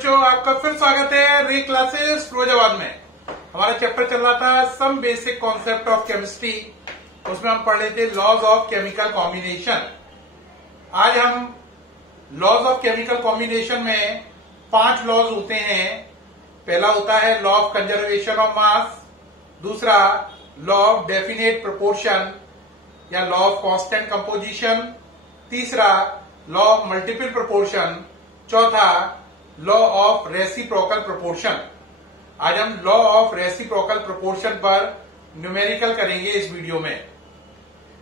बच्चों, आपका फिर स्वागत है री क्लासेस फिरोजाबाद में। हमारा चैप्टर चल रहा था some basic concept of chemistry. उसमें हम पढ़ रहे थे लॉज ऑफ केमिकल कॉम्बिनेशन। आज हम लॉज ऑफ केमिकल कॉम्बिनेशन में 5 लॉज होते हैं। पहला होता है law of conservation of mass, दूसरा लॉ ऑफ डेफिनेट प्रोपोर्शन या लॉ ऑफ कांस्टेंट कंपोजिशन, तीसरा लॉ ऑफ मल्टीपल प्रोपोर्शन, चौथा लॉ ऑफ रेसिप्रोकल प्रोपोर्शन। आज हम लॉ ऑफ रेसिप्रोकल प्रोपोर्शन पर न्यूमेरिकल करेंगे इस वीडियो में।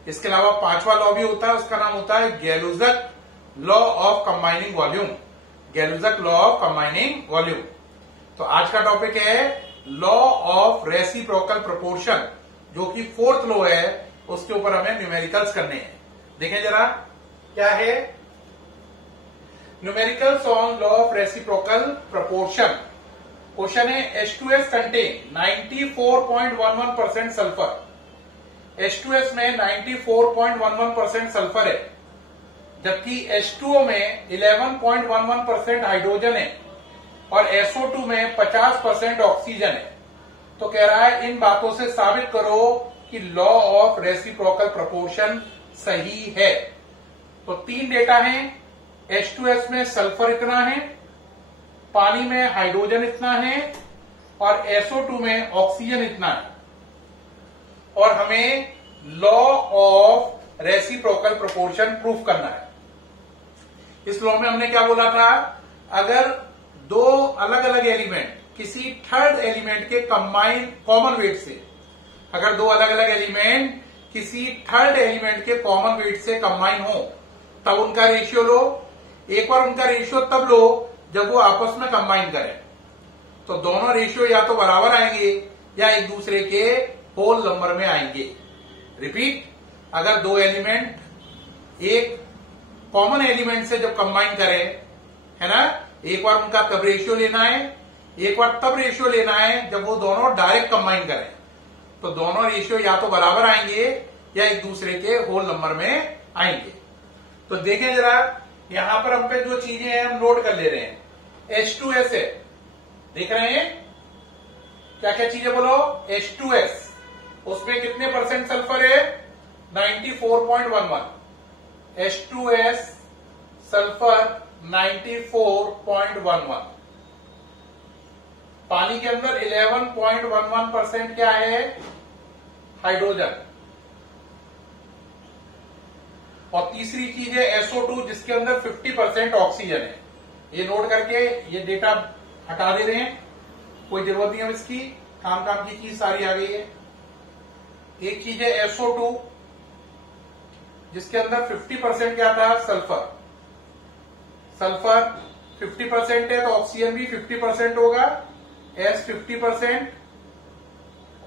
इसके अलावा 5वां लॉ भी होता है, उसका नाम होता है Gay Lussac law of combining volume. Gay Lussac law of combining volume. तो आज का टॉपिक है लॉ ऑफ रेसिप्रोकल प्रोपोर्शन, जो कि 4th लॉ है। उसके ऊपर हमें न्यूमेरिकल्स करने हैं। देखें जरा क्या है numericals on law of reciprocal proportion. Question है H2S कंटेन 94.11% सल्फर। H2S में 94.11% सल्फर है, जबकि H2O में 11.11% हाइड्रोजन है और SO2 में 50% ऑक्सीजन है। तो कह रहा है इन बातों से साबित करो कि लॉ ऑफ रेसिप्रोकल प्रोपोर्शन सही है। तो 3 डेटा हैं। H2S में सल्फर इतना है, पानी में हाइड्रोजन इतना है और SO2 में ऑक्सीजन इतना है। और हमें law of reciprocal proportion proof करना है। इस लॉ में हमने क्या बोला था, अगर 2 अलग अलग एलिमेंट किसी थर्ड एलिमेंट के कंबाइन कॉमन वेट से, अगर 2 अलग अलग एलिमेंट किसी थर्ड एलिमेंट के कॉमन वेट से कंबाइन हो, तब उनका रेशियो लो। एक बार उनका रेशियो तब लो जब वो आपस में कंबाइन करें। तो दोनों रेशियो या तो बराबर आएंगे या एक दूसरे के होल नंबर में आएंगे। रिपीट, अगर 2 एलिमेंट एक कॉमन एलिमेंट से जब कंबाइन करें, है ना, एक बार उनका तब रेशियो लेना है, एक बार तब रेशियो लेना है जब वो दोनों डायरेक्ट कंबाइन करें। तो दोनों रेशियो या तो बराबर आएंगे या एक दूसरे के होल नंबर में आएंगे। तो देखें जरा, यहां पर हम पे जो चीजें हैं हम नोट कर ले रहे हैं। H2S है, देख रहे हैं क्या क्या चीजें बोलो। H2S, उसमें कितने परसेंट सल्फर है, 94.11। H2S sulphur 94.11। पानी के अंदर 11.11% क्या है, हाइड्रोजन। और तीसरी चीज है SO2, जिसके अंदर 50% ऑक्सीजन है। ये नोट करके ये डेटा हटा दे रहे हैं, कोई जरूरत नहीं है इसकी। काम की चीज सारी आ गई है। एक चीज है SO2, जिसके अंदर 50% क्या था, सल्फर। सल्फर 50% है तो ऑक्सीजन भी 50% होगा। S 50%,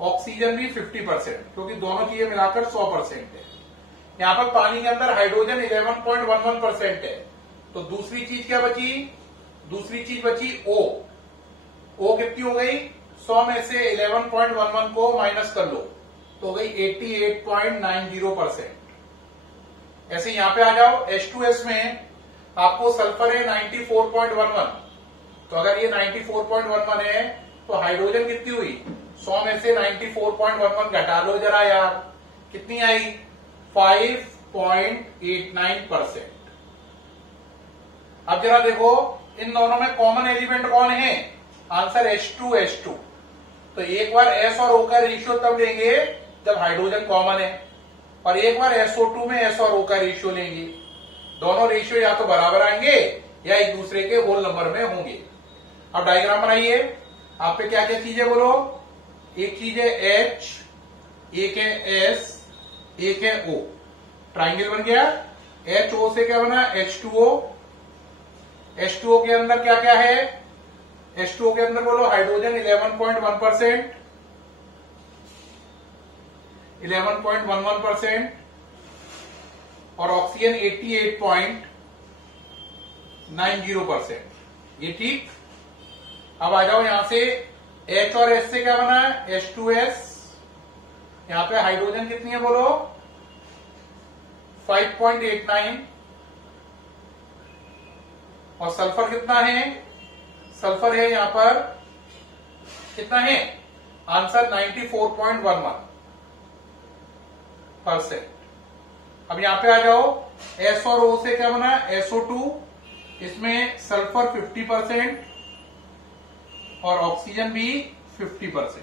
ऑक्सीजन भी 50%, क्योंकि दोनों चीजें मिलाकर 100% है। यहां पर पानी के अंदर हाइड्रोजन 11.11% है। तो दूसरी चीज क्या बची, दूसरी चीज बची O। O कितनी हो गई, 100 में से 11.11 को माइनस कर लो तो हो गई 88.90%। ऐसे यहां पे आ जाओ, H2S में आपको सल्फर है 94.11। तो अगर ये 94.11 है तो हाइड्रोजन कितनी हुई, 100 में से 94.11 घटा लो जरा यार, कितनी आई, 5.89%। अब जरा देखो इन दोनों में कॉमन एलिमेंट कौन है, आंसर H2। तो एक बार S और O का रेशियो तब लेंगे जब हाइड्रोजन कॉमन है, और एक बार SO2 में S और O का रेशियो लेंगे। दोनों रेशियो या तो बराबर आएंगे या एक दूसरे के होल नंबर में होंगे। अब डायग्राम बनाइए। आप पे क्या क्या चीजें बोलो, एक चीज है H, एक है S, एक है O। ट्राइंगल बन गया। HO से क्या बना, H2O। H2O के अंदर क्या क्या है, H2O के अंदर बोलो हाइड्रोजन 11.1%, 11.11% और ऑक्सीजन 88.90%। ये ठीक। अब आ जाओ यहां से, H और S से क्या बना है, H2S। यहां पे हाइड्रोजन कितनी है बोलो, 5.89 और सल्फर कितना है सल्फर है यहां पर कितना है, आंसर 94.11%। अब यहां पे आ जाओ, एस और ओ से क्या बना, SO2, इसमें सल्फर 50% और ऑक्सीजन भी 50%।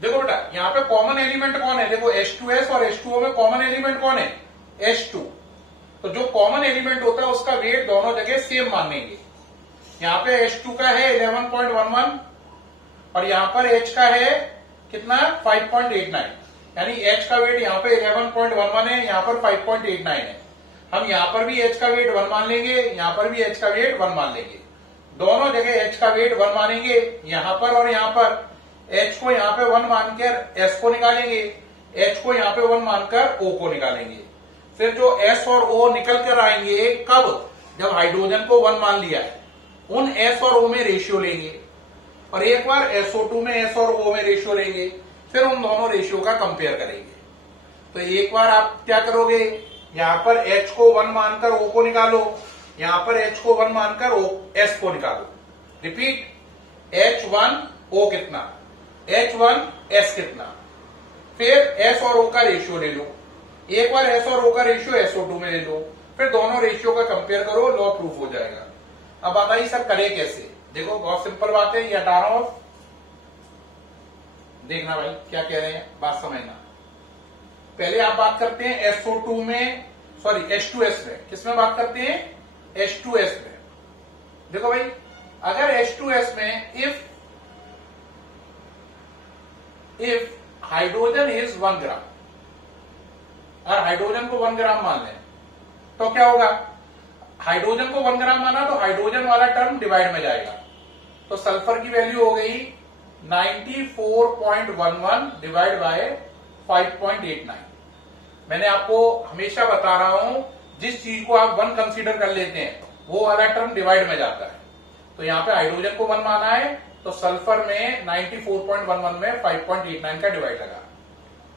देखो बेटा यहां पे कॉमन एलिमेंट कौन है, देखो H2S और H2O में कॉमन एलिमेंट कौन है, H2। तो जो कॉमन एलिमेंट होता है उसका वेट दोनों जगह सेम मानेंगे। यहां पे H2 का है 11.11 और यहां पर H का है कितना, 5.89, यानी H का वेट यहां पे 11.11 है, यहां पर 5.89 है। हम यहां पर भी H का वेट 1 मान लेंगे, यहां पर भी H का वेट 1 मान लेंगे, दोनों जगह H का वेट 1 मानेंगे, यहां पर और यहां पर। H को यहां पे 1 मानकर S को निकालेंगे, H को यहां पे 1 मानकर O को निकालेंगे। फिर जो S और O निकल कर आएंगे कब, जब हाइड्रोजन को 1 मान लिया है, उन S और O में रेशियो लेंगे और एक बार SO2 में S और O में रेशियो लेंगे, फिर उन दोनों रेशियो का कंपेयर करेंगे। तो एक बार आप क्या करोगे, यहां पर H को 1 मानकर O को निकालो, यहां पर H को 1 मानकर S को निकालो। रिपीट, H1 O कितना, H1 S कितना, फिर S और O का रेशियो ले लो, एक बार S और O का रेशियो SO2 में ले लो, फिर दोनों रेशियो का कंपेयर करो, लॉ प्रूफ हो जाएगा। अब बताइए सर करें कैसे, देखो बहुत सिंपल बात है, ये हटा रहा हूं, देखना भाई क्या कह रहे हैं, बात समझना। पहले आप बात करते हैं SO2 में, सॉरी H2S में, किसमें बात करते हैं, H2S में। देखो भाई अगर H2S में इफ हाइड्रोजन इज 1 ग्राम, और हाइड्रोजन को 1 ग्राम मान लें तो क्या होगा, हाइड्रोजन को 1 ग्राम माना तो हाइड्रोजन वाला टर्म डिवाइड में जाएगा, तो सल्फर की वैल्यू हो गई 94.11 डिवाइड बाय 5.89। मैंने आपको हमेशा बता रहा हूं, जिस चीज को आप 1 कंसीडर कर लेते हैं वो वाला टर्म डिवाइड में जाता है। तो यहां पे हाइड्रोजन को 1 माना है तो सल्फर में 94.11 में 5.89 का डिवाइड लगा।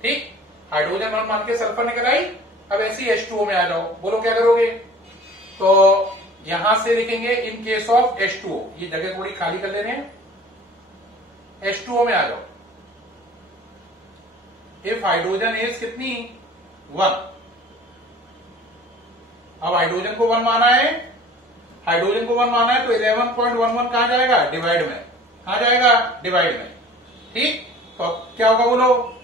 ठीक, हाइड्रोजन 1 मान के सल्फर निकल आई। अब ऐसी H2O में आ जाओ, बोलो क्या करोगे, तो यहां से लिखेंगे इन केस ऑफ H2O, ये जगह थोड़ी खाली कर ले रहे हैं, H2O में आ जाओ। इफ हाइड्रोजन इज कितनी, 1, अब हाइड्रोजन को 1 माना है, हाइड्रोजन को 1 माना है तो 11.11 कहां जाएगा, डिवाइड में, कहां जाएगा, डिवाइड में। ठीक, तो अब क्या होगा बोलो,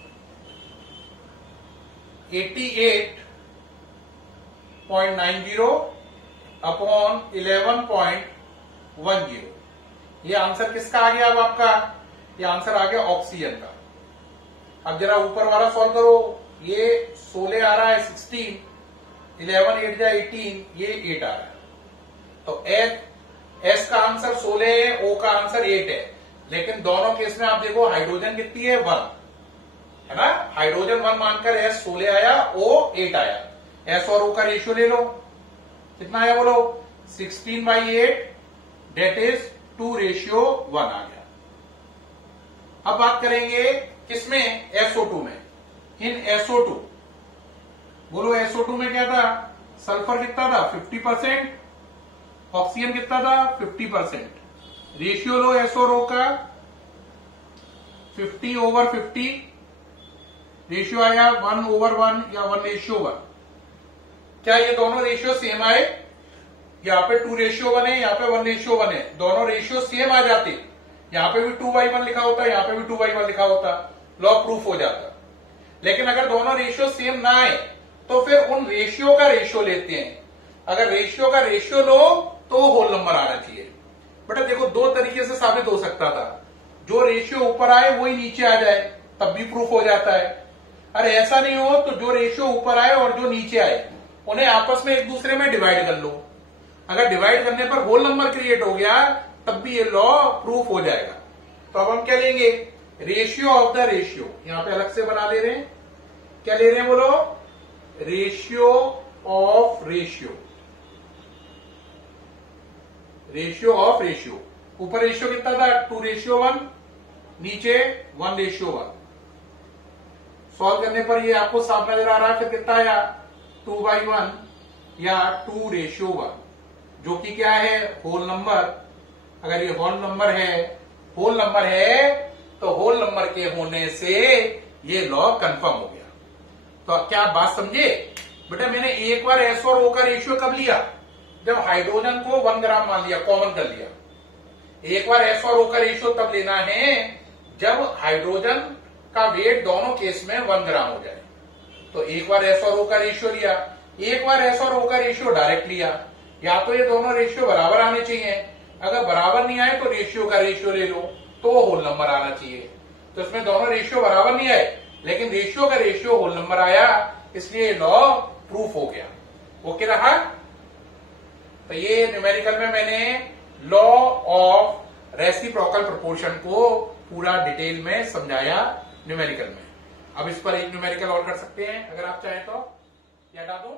88.90 अपॉन 11.10। ये आंसर किसका आ गया, अब आपका ये आंसर आ गया ऑक्सीजन का। अब जरा ऊपर वाला सॉल्व करो, ये 16 आ रहा है 16, 11 8 जा 18, ये 8 आ रहा है। तो S का आंसर 16 है, O का आंसर 8 है, लेकिन दोनों केस में आप देखो हाइड्रोजन कितनी है, 1 है ना, हाइड्रोजन 1 मानकर S 16 आया, O 8 आया। S और O का रेशियो ले लो, कितना आया बोलो, 16/8, डेट इज 2:1 आ गया। अब बात करेंगे किसमें, SO2 में। इन SO2 बोलो, SO2 में क्या था, सल्फर कितना था, 50%, ऑक्सीजन कितना था, 50%। रेशियो लो S और O का, 50/50, रेशियो आया 1/1 या 1:1। क्या ये दोनों रेशियो सेम आए, यहाँ पे 2:1 है, यहाँ पे 1:1 है, दोनों रेशियो सेम आ जाते, यहाँ पे भी 2/1 लिखा होता, यहाँ पे भी 2/1 लिखा होता, लॉ प्रूफ हो जाता। लेकिन अगर दोनों रेशियो सेम ना आए तो फिर उन रेशियो का रेशियो लेते हैं। अगर रेशियो का रेशियो लो तो होल नंबर आना चाहिए। बेटा देखो दो तरीके से साबित हो सकता था, जो रेशियो ऊपर आए वही नीचे आ जाए तब भी प्रूफ हो जाता है। अरे ऐसा नहीं हो तो जो रेशियो ऊपर आए और जो नीचे आए उन्हें आपस में एक दूसरे में डिवाइड कर लो। अगर डिवाइड करने पर होल नंबर क्रिएट हो गया तब भी ये लॉ प्रूफ हो जाएगा। तो अब हम क्या लेंगे, रेशियो ऑफ द रेशियो, यहां पे अलग से बना ले रहे हैं, क्या ले रहे हैं बोलो, ratio of ratio, ratio of ratio. ऊपर रेशियो कितना था, 2:1, नीचे 1:1। सॉल्व करने पर ये आपको साफ नजर आ रहा है, फिर कितना आया, 2/1 या 2:1। जो कि क्या है, होल नंबर। अगर ये होल नंबर है तो होल नंबर के होने से ये लॉ कंफर्म हो गया। तो क्या आप बात समझे बेटा? मैंने एक बार एस और ओ का रेशियो कब लिया? जब हाइड्रोजन को 1 ग्राम मान लिया, कॉमन कर लिया। एक बार एस और ओ का रेशियो तब लेना है जब हाइड्रोजन का वेट दोनों केस में 1 ग्राम हो जाए। तो एक बार एस और ओ का रेशियो लिया, एक बार एस और ओ का रेशियो डायरेक्ट लिया। या तो ये दोनों रेशियो बराबर आने चाहिए, अगर बराबर नहीं आए तो रेशियो का रेशियो ले लो, तो वो होल नंबर आना चाहिए। तो इसमें दोनों रेशियो बराबर नहीं आए, लेकिन रेशियो का रेशियो होल नंबर आया, इसलिए लॉ प्रूफ हो गया। ओके रहा? तो ये न्यूमेरिकल में मैंने लॉ ऑफ रेसिप्रोकल प्रोपोर्शन को पूरा डिटेल में समझाया न्यूमेरिकल में। अब इस पर एक न्यूमेरिकल और कर सकते हैं अगर आप चाहें तो, या हटा दूं?